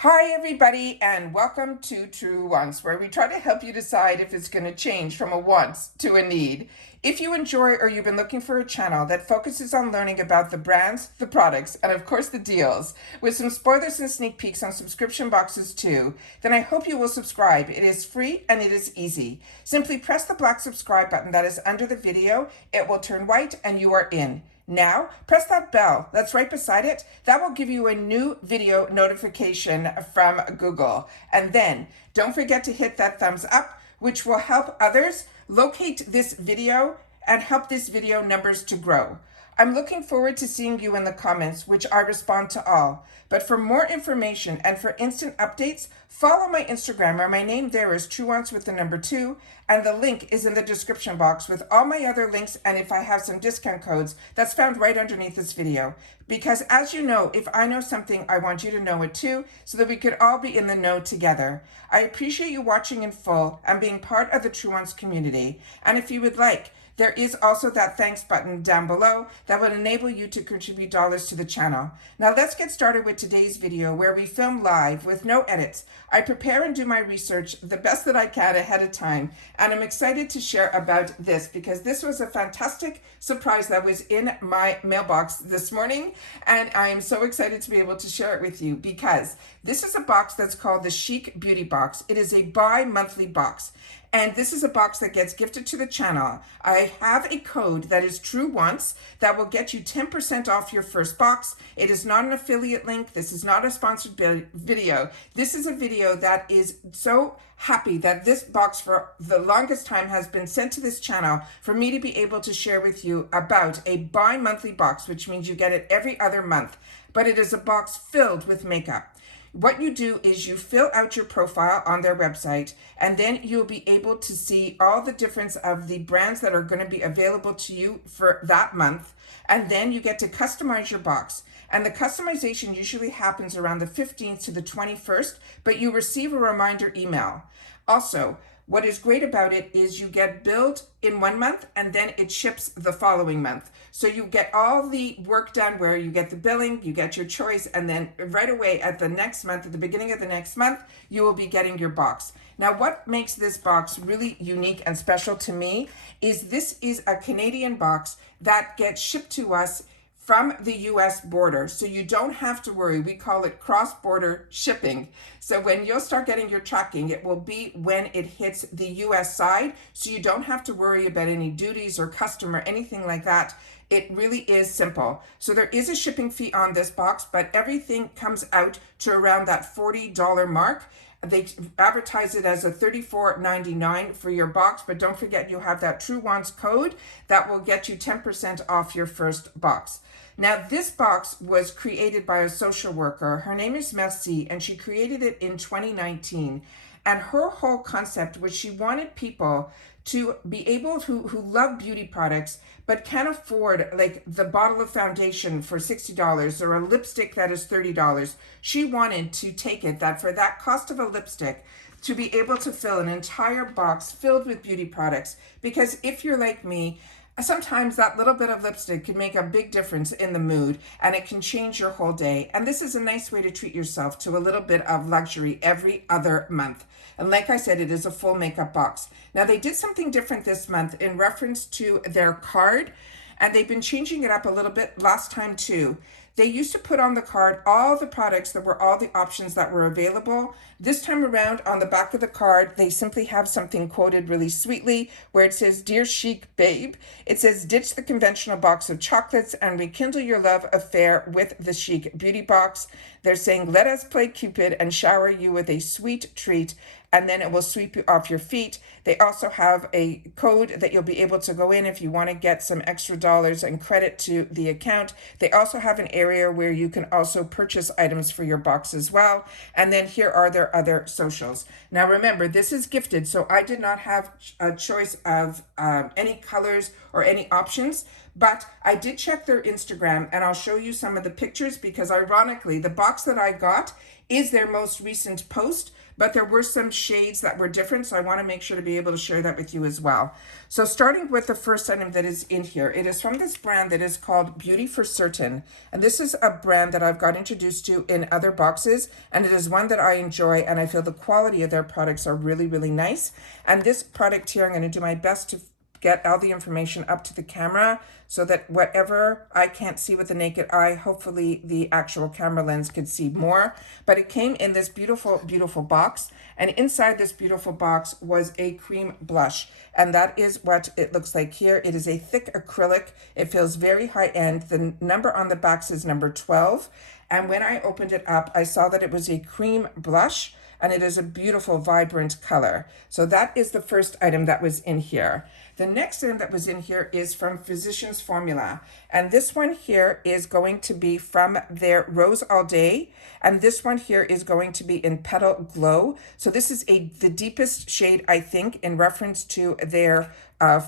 Hi everybody, and welcome to Truewants, where we try to help you decide if it's going to change from a want to a need. If you enjoy or you've been looking for a channel that focuses on learning about the brands, the products, and of course the deals, with some spoilers and sneak peeks on subscription boxes too, then I hope you will subscribe. It is free and it is easy. Simply press the black subscribe button that is under the video. It will turn white and you are in. Now, press that bell that's right beside it. That will give you a new video notification from Google. And then don't forget to hit that thumbs up, which will help others locate this video and help this video numbers to grow. I'm looking forward to seeing you in the comments, which I respond to all. But for more information and for instant updates, follow my Instagram, where my name there is Truewants with the number 2, and the link is in the description box with all my other links, and if I have some discount codes, that's found right underneath this video. Because as you know, if I know something, I want you to know it too, so that we could all be in the know together. I appreciate you watching in full and being part of the Truewants community. And if you would like, there is also that thanks button down below that would enable you to contribute dollars to the channel. Now let's get started with today's video, where we film live with no edits. I prepare and do my research the best that I can ahead of time, and I'm excited to share about this because this was a fantastic surprise that was in my mailbox this morning, and I am so excited to be able to share it with you because this is a box that's called the Chic Beauty Box. It is a bi-monthly box. And this is a box that gets gifted to the channel. I have a code that is Truewants that will get you 10% off your first box. It is not an affiliate link. This is not a sponsored video. This is a video that is so happy that this box for the longest time has been sent to this channel for me to be able to share with you about a bi-monthly box, which means you get it every other month. But it is a box filled with makeup. What you do is you fill out your profile on their website, and then you'll be able to see all the difference of the brands that are going to be available to you for that month. And then you get to customize your box. And the customization usually happens around the 15th to the 21st, but you receive a reminder email. Also, what is great about it is you get billed in 1 month and then it ships the following month. So you get all the work done where you get the billing, you get your choice, and then right away at the next month, at the beginning of the next month, you will be getting your box. Now, what makes this box really unique and special to me is this is a Canadian box that gets shipped to us from the US border. So you don't have to worry. We call it cross-border shipping. So when you'll start getting your tracking, it will be when it hits the US side. So you don't have to worry about any duties or custom or anything like that. It really is simple. So there is a shipping fee on this box, but everything comes out to around that $40 mark. They advertise it as a $34.99 for your box, but don't forget you have that Truewants code that will get you 10% off your first box. Now, this box was created by a social worker. Her name is Merci, and she created it in 2019. And her whole concept was she wanted people to be able who love beauty products but can't afford like the bottle of foundation for $60 or a lipstick that is $30. She wanted to take it that for that cost of a lipstick to be able to fill an entire box filled with beauty products. Because if you're like me, sometimes that little bit of lipstick can make a big difference in the mood, and it can change your whole day. And this is a nice way to treat yourself to a little bit of luxury every other month. And like I said, it is a full makeup box. Now, they did something different this month in reference to their card, and they've been changing it up a little bit last time too. They used to put on the card all the products that were all the options that were available. This time around, on the back of the card, they simply have something quoted really sweetly where it says, "Dear Chic Babe." It says, "Ditch the conventional box of chocolates and rekindle your love affair with the Chic Beauty Box." They're saying, "Let us play Cupid and shower you with a sweet treat, and then it will sweep you off your feet." They also have a code that you'll be able to go in if you want to get some extra dollars and credit to the account. They also have an area where you can also purchase items for your box as well. And then here are their other socials. Now remember, this is gifted, so I did not have a choice of any colors or any options, but I did check their Instagram, and I'll show you some of the pictures because ironically, the box that I got is their most recent post, but there were some shades that were different, so I want to make sure to be able to share that with you as well. So starting with the first item that is in here, it is from this brand that is called Beauty for Certain, and this is a brand that I've got introduced to in other boxes, and it is one that I enjoy, and I feel the quality of their products are really, really nice. And this product here, I'm going to do my best to get all the information up to the camera so that whatever I can't see with the naked eye, hopefully the actual camera lens could see more. But it came in this beautiful, beautiful box. And inside this beautiful box was a cream blush. And that is what it looks like here. It is a thick acrylic. It feels very high end. The number on the box is number 12. And when I opened it up, I saw that it was a cream blush, and it is a beautiful, vibrant color. So that is the first item that was in here. The next item that was in here is from Physicians Formula. And this one here is going to be from their Rose All Day. And this one here is going to be in Petal Glow. So this is the deepest shade, I think, in reference to their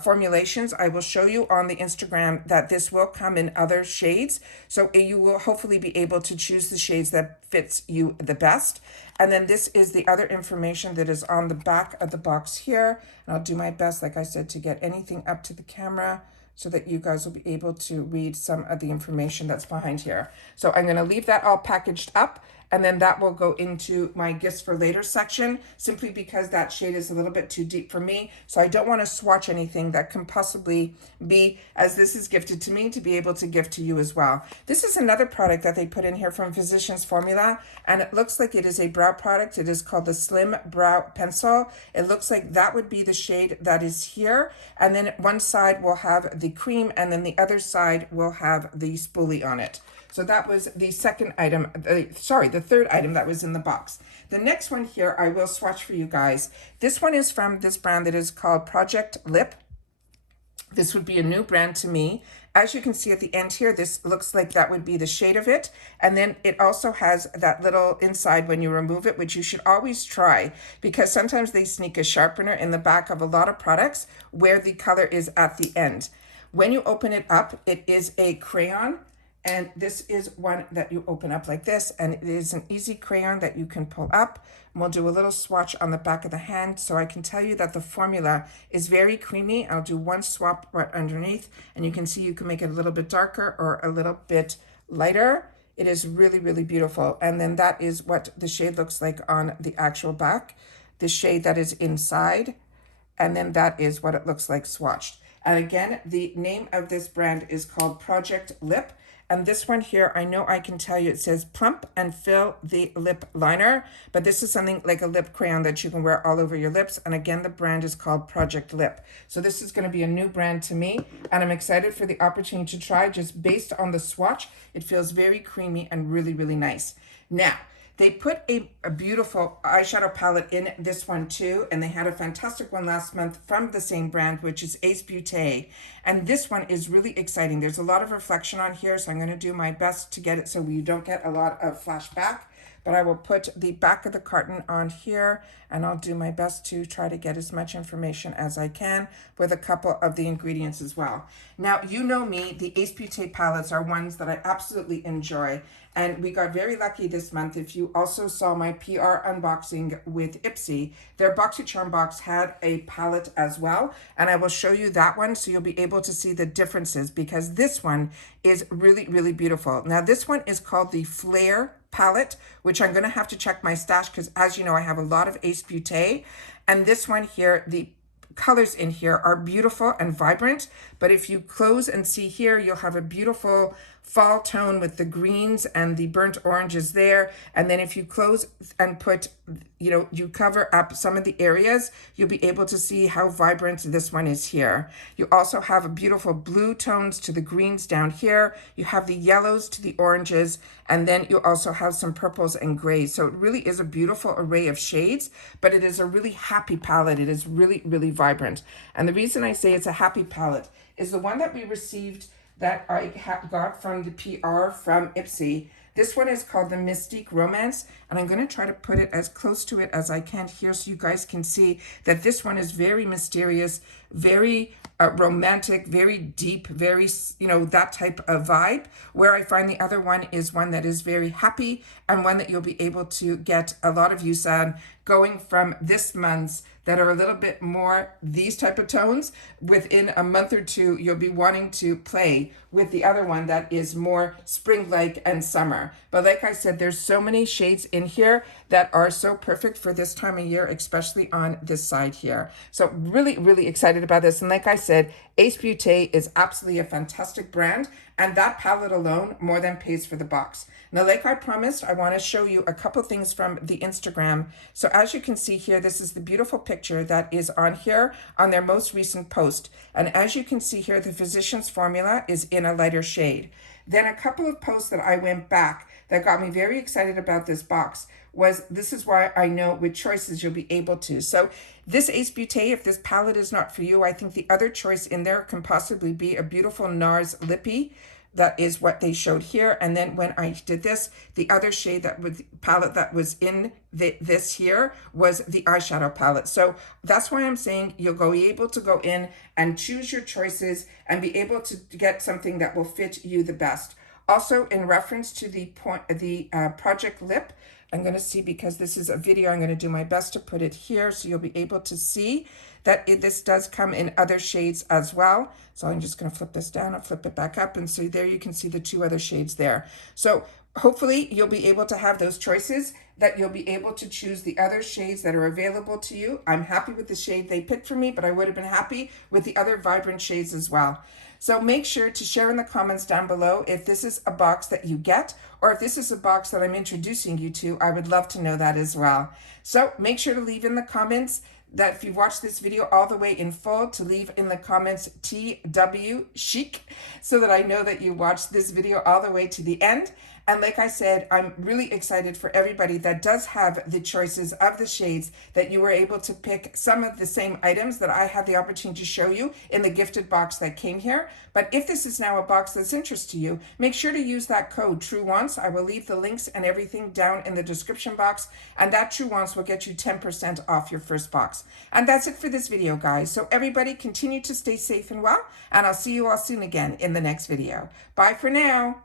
formulations. I will show you on the Instagram that this will come in other shades. So you will hopefully be able to choose the shades that fits you the best. And then this is the other information that is on the back of the box here. And I'll do my best, like I said, to get anything up to the camera so that you guys will be able to read some of the information that's behind here. So I'm going to leave that all packaged up, and then that will go into my gifts for later section, simply because that shade is a little bit too deep for me. So I don't want to swatch anything that can possibly be, as this is gifted to me, to be able to gift to you as well. This is another product that they put in here from Physicians Formula, and it looks like it is a brow product. It is called the Slim Brow Pencil. It looks like that would be the shade that is here. And then one side will have the cream, and then the other side will have the spoolie on it. So that was the second item, the third item that was in the box. The next one here, I will swatch for you guys. This one is from this brand that is called Project Lip. This would be a new brand to me. As you can see at the end here, this looks like that would be the shade of it. And then it also has that little inside when you remove it, which you should always try, because sometimes they sneak a sharpener in the back of a lot of products where the color is at the end. When you open it up, it is a crayon. And this is one that you open up like this, and it is an easy crayon that you can pull up. And we'll do a little swatch on the back of the hand, so I can tell you that the formula is very creamy. I'll do one swap right underneath, and you can see you can make it a little bit darker or a little bit lighter. It is really, really beautiful. And then that is what the shade looks like on the actual back, the shade that is inside, and then that is what it looks like swatched. And again, the name of this brand is called Project Lip. And this one here, I know I can tell you, it says plump and fill the lip liner, but this is something like a lip crayon that you can wear all over your lips. And again, the brand is called Project Lip. So this is going to be a new brand to me, and I'm excited for the opportunity to try. Just based on the swatch, it feels very creamy and really, really nice. Now, they put a beautiful eyeshadow palette in this one too, and they had a fantastic one last month from the same brand, which is Ace Beauté. And this one is really exciting. There's a lot of reflection on here, so I'm going to do my best to get it so you don't get a lot of flashback. But I will put the back of the carton on here, and I'll do my best to try to get as much information as I can with a couple of the ingredients as well. Now, you know me, the Ace Beauté palettes are ones that I absolutely enjoy. And we got very lucky this month. If you also saw my PR unboxing with Ipsy, their BoxyCharm box had a palette as well. And I will show you that one so you'll be able to see the differences, because this one is really, really beautiful. Now, this one is called the Flare palette, which I'm going to have to check my stash because, as you know, I have a lot of Ace Beauté. And this one here, the colors in here are beautiful and vibrant, but if you close and see here, you'll have a beautiful fall tone with the greens and the burnt oranges there. And then if you close and put, you cover up some of the areas, you'll be able to see how vibrant this one is here. You also have a beautiful blue tones to the greens down here. You have the yellows to the oranges, and then you also have some purples and grays. So it really is a beautiful array of shades, but it is a really happy palette. It is really, really vibrant. And the reason I say it's a happy palette is the one that we received that I got from the PR from Ipsy. This one is called the Mystique Romance, and I'm going to try to put it as close to it as I can here so you guys can see that this one is very mysterious, very romantic, very deep, very, that type of vibe, where I find the other one is one that is very happy and one that you'll be able to get a lot of use on going from this month's that are a little bit more these type of tones. Within a month or two, you'll be wanting to play with the other one that is more spring-like and summer. But like I said, there's so many shades in here that are so perfect for this time of year, especially on this side here. So really, really excited about this. And like I said, Ace Beauté is absolutely a fantastic brand, and that palette alone more than pays for the box. Now, like I promised, I want to show you a couple things from the Instagram. So as you can see here, this is the beautiful picture that is on here on their most recent post. And as you can see here, the Physicians Formula is in a lighter shade. Then a couple of posts that I went back that got me very excited about this box was, this is why I know with choices you'll be able to. So this Ace Beauté, if this palette is not for you, I think the other choice in there can possibly be a beautiful NARS Lippy. That is what they showed here. And then when I did this, the other shade that was palette that was in this here was the eyeshadow palette. So that's why I'm saying you'll be able to go in and choose your choices and be able to get something that will fit you the best. Also, in reference to the Project Lip, I'm going to see, because this is a video, I'm going to do my best to put it here so you'll be able to see that this does come in other shades as well. So I'm just going to flip this down and flip it back up. And so there you can see the two other shades there. So hopefully you'll be able to have those choices, that you'll be able to choose the other shades that are available to you. I'm happy with the shade they picked for me, but I would have been happy with the other vibrant shades as well. So make sure to share in the comments down below if this is a box that you get, or if this is a box that I'm introducing you to. I would love to know that as well. So make sure to leave in the comments that if you've watched this video all the way in full, to leave in the comments TW Chic, so that I know that you watched this video all the way to the end. And like I said, I'm really excited for everybody that does have the choices of the shades, that you were able to pick some of the same items that I had the opportunity to show you in the gifted box that came here. But if this is now a box that's interest to you, make sure to use that code Truewants. I will leave the links and everything down in the description box, and that Truewants will get you 10% off your first box. And that's it for this video, guys. So everybody continue to stay safe and well, and I'll see you all soon again in the next video. Bye for now.